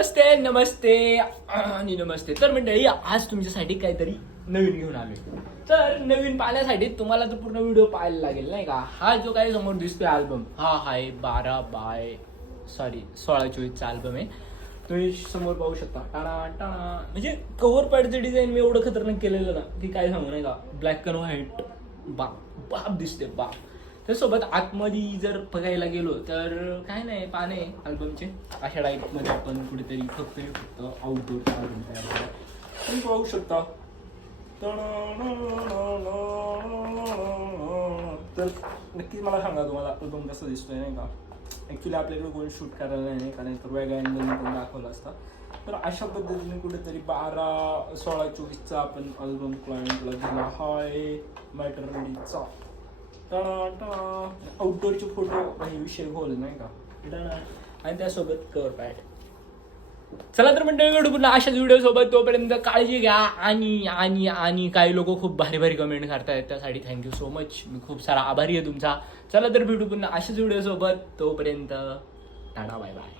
नमस्ते नमस्ते आणि नमस्ते. तर मंडळी आज तुमच्यासाठी काहीतरी नवीन घेऊन आलोय. तर नवीन पाहण्यासाठी तुम्हाला तर पूर्ण व्हिडिओ पाहायला लागेल नाही का. हा जो काही समोर दिसतोय अल्बम हा आहे 16/24चा अल्बम आहे. तुम्ही समोर पाहू शकता. टाणा टाणा म्हणजे कव्हर पॅडचं डिझाईन मी एवढं खतरनाक केलेलं ना की काय सांगू नाही का. ब्लॅक अँड व्हाईट बाप दिसते बाप. त्यासोबत आतमध्ये जर बघायला गेलो तर काय नाही पाने अल्बमचे अशा टाईपमध्ये आपण कुठेतरी फक्त आउटडोर अल्बम तयार केला तुम्ही पाहू शकता. तर नक्कीच मला सांगा तुम्हाला अल्बम कसा दिसतोय नाही का. ॲक्च्युली आपल्याकडे कोणी शूट करायला नाही कारण तर वेगळ्या अँगलने पण दाखवलं असतं. तर अशा पद्धतीने कुठेतरी 16/24चा आपण अल्बम क्लायंटला दिला आहे मॅटर्निटीचा. आउटडोअरचे फोटो हे विषय खोल नाही का. आणि त्यासोबत कव्हर पॅड. चला तर मंडळी भेटू पुन्हा अशाच व्हिडिओ सोबत. तोपर्यंत काळजी घ्या. आणि आणि आणि काही लोक खूप भारी भारी कमेंट करतायत त्यासाठी थँक्यू सो मच. मी खूप सारा आभारी आहे तुमचा. चला तर भेटू पुन्हा अशाच व्हिडिओ सोबत. तोपर्यंत टाटा बाय बाय.